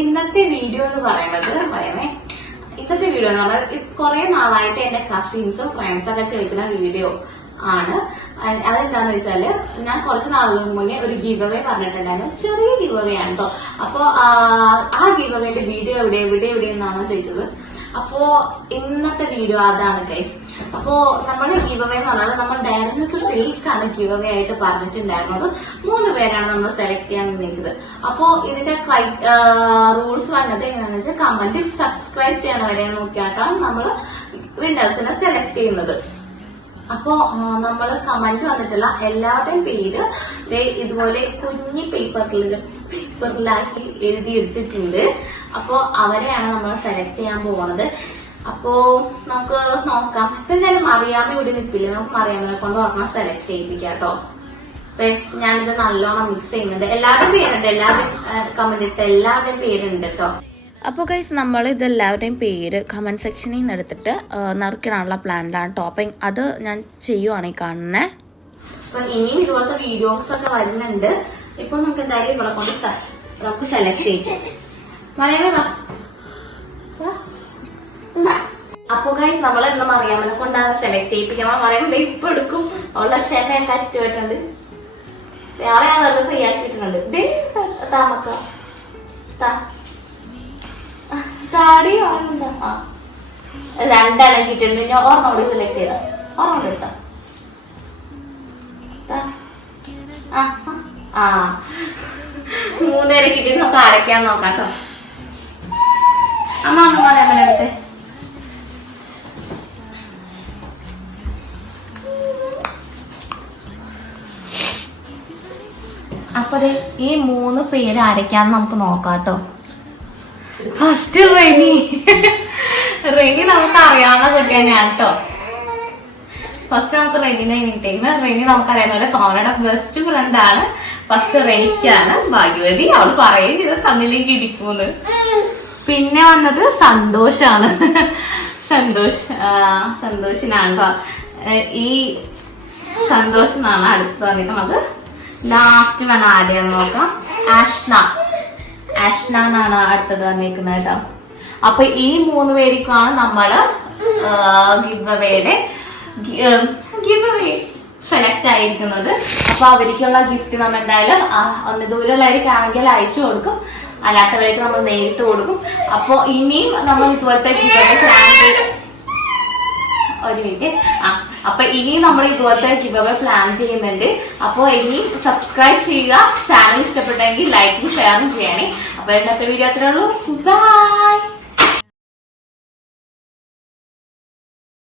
ഇന്നത്തെ വീഡിയോ എന്ന് പറയുന്നത് ഇന്നത്തെ വീഡിയോ എന്ന് പറഞ്ഞാൽ കുറെ നാളായിട്ട് എന്റെ കസിൻസും ഫ്രണ്ട്സും ഒക്കെ ചോദിക്കുന്ന വീഡിയോ ആണ്. അതെന്താന്ന് വെച്ചാല് ഞാൻ കുറച്ച് നാളുകൾക്ക് മുന്നേ ഒരു ഗീവ് അവേ പറഞ്ഞിട്ടുണ്ടായിരുന്നു. ചെറിയ ഗീവ് അവേ ആണ് കേട്ടോ. അപ്പൊ ആ ഗീവ് അവേന്റെ വീഡിയോ എവിടെയെന്നാണോ ചോദിച്ചത്. അപ്പോ ഇന്നത്തെ വീഡിയോ അതാണ് ഗൈസ്. അപ്പോ നമ്മുടെ ഗീവ് അവേ എന്ന് പറഞ്ഞാൽ നമ്മൾ ഡയറി മിൽക്ക് സിൽക്കാണ് ഗീവ് അവേ ആയിട്ട് പറഞ്ഞിട്ടുണ്ടായിരുന്നത്. 3 പേരാണ് നമ്മൾ സെലക്ട് ചെയ്യാൻ നിർണ്ണയിച്ചത്. അപ്പോ ഇതിന്റെ റൂൾസ് വന്നത് എങ്ങനെയാണെന്ന് വെച്ചാൽ കമന്റിൽ സബ്സ്ക്രൈബ് ചെയ്യണവരെ നോക്കിയാട്ടാണ് നമ്മൾ വിന്നേഴ്സിനെ സെലക്ട് ചെയ്യുന്നത്. അപ്പോ നമ്മള് കമന്റ് വന്നിട്ടുള്ള എല്ലാവരുടെയും പേര് ഇതുപോലെ കുഞ്ഞി പേപ്പറിലാക്കി എഴുതിയെടുത്തിട്ടുണ്ട്. അപ്പോ അവരെയാണ് നമ്മൾ സെലക്ട് ചെയ്യാൻ പോകുന്നത്. അപ്പോ നമുക്ക് നോക്കാം. ഇപ്പൊ എന്തായാലും മറിയാമ്മ ഇവിടെ നിൽപ്പില്ല. നമുക്ക് മറിയാമ്മനെ കൊണ്ട് പറഞ്ഞാൽ സെലക്ട് ചെയ്യിപ്പിക്കാം കേട്ടോ. ഞാനിത് നല്ലോണം മിക്സ് ചെയ്യുന്നുണ്ട്. എല്ലാവരുടെയും പേരുണ്ട്, എല്ലാവരുടെയും കമന്റ് ഇട്ട എല്ലാവരുടെയും പേരുണ്ട് കേട്ടോ. അപ്പോൾ ഗൈസ് നമ്മൾ ഇതെല്ലാവരുടെയും പേര് കമൻറ്റ് സെക്ഷനിൽ നിന്ന് എടുത്തിട്ട് നറുക്കിടാനുള്ള പ്ലാനിലാണ് കേട്ടോ. അപ്പം അത് ഞാൻ ചെയ്യുവാണ് ഈ കാണുന്നത്. അപ്പൊ ഇനിയും ഇതുപോലത്തെ വീഡിയോസ് ഒക്കെ വരുന്നുണ്ട്. ഇപ്പൊ നമുക്ക് എന്തായാലും ഇവിടെ കൊണ്ട് നമുക്ക് സെലക്ട് ചെയ്യും. അപ്പൊ ഗൈസ് നമ്മൾ എന്താ മറിയാമ്മനെ കൊണ്ടാണ് സെലക്ട് ചെയ്യിപ്പിക്കാൻ പറയുമ്പോൾ ഇപ്പൊ എടുക്കും. അവളുടെ ക്ഷമയൊക്കെ അറ്റുപോയിട്ടുണ്ട്. വേറെ അത് ഫ്രീ ആക്കിയിട്ടുണ്ട്. താമക്ക താടിയോ എന്താ 2 കിട്ടിയിട്ടുണ്ട്. ഞാൻ ഒരെണ്ണോട് സെലക്ട് ചെയ്ത ഒരെണ്ണോട് എടുത്ത 3 പേരെ കിട്ടിയിട്ട് നമുക്ക് അരയ്ക്കാൻ നോക്കാം കേട്ടോ. അമ്മ ഒന്ന് പറയാൻ എടുത്തേ. അപ്പൊ ഈ 3 പേര് അരയ്ക്കാന്ന് നമുക്ക് നോക്കാം കേട്ടോ. ഫസ്റ്റ് റെനി നമുക്ക് അറിയാവുന്ന കുട്ടിയാണ് ഞാൻ കേട്ടോ. ഫസ്റ്റ് നമുക്ക് റെനിനെ കിട്ടിയിരുന്നത്. റെനി നമുക്കറിയാവുന്ന പോലെ സോനയുടെ ബെസ്റ്റ് ഫ്രണ്ട് ആണ്. ഫസ്റ്റ് റെനിക്കാണ്. ഭാഗ്യവതി അവൾ പറയുകയും ചെയ്ത് തന്നിലേക്ക് ഇടിക്കുമെന്ന്. പിന്നെ വന്നത് സന്തോഷാണ്. സന്തോഷിനാണ് കേട്ടോ. ഈ സന്തോഷിനാണ് അടുത്ത് വന്നിട്ട് നമുക്ക് ലാസ്റ്റ് വേണം ആരെയാന്ന് നോക്കാം. ആഷ്ന എന്നാണ് അടുത്തത് വന്നിരിക്കുന്നത് കേട്ടോ. അപ്പൊ ഈ 3 പേർക്കാണ് നമ്മള് ഗിവ് അവേ സെലക്ട് ആയിരിക്കുന്നത്. അപ്പൊ അവർക്കുള്ള ഗിഫ്റ്റ് നമ്മൾ എന്തായാലും ഒന്ന് ദൂരമുള്ളവർക്കാണെങ്കിൽ അയച്ചു കൊടുക്കും, അല്ലാത്തവർക്ക് നമ്മൾ നേരിട്ട് കൊടുക്കും. അപ്പൊ ഇനിയും നമ്മൾ ഇതുപോലത്തെ ഗിവ് അവേ പ്ലാൻ അപ്പൊ ഇനി നമ്മൾ ഇതുപോലത്തെ ഗിവ് അവേ പ്ലാൻ ചെയ്യുന്നുണ്ട്. അപ്പൊ ഇനി സബ്സ്ക്രൈബ് ചെയ്യുക. ചാനൽ ഇഷ്ടപ്പെട്ടെങ്കിൽ ലൈക്കും ഷെയറും ചെയ്യണേ. അപ്പൊ ഇന്നത്തെ വീഡിയോ അത്രേ ഉള്ളൂ. ബൈ.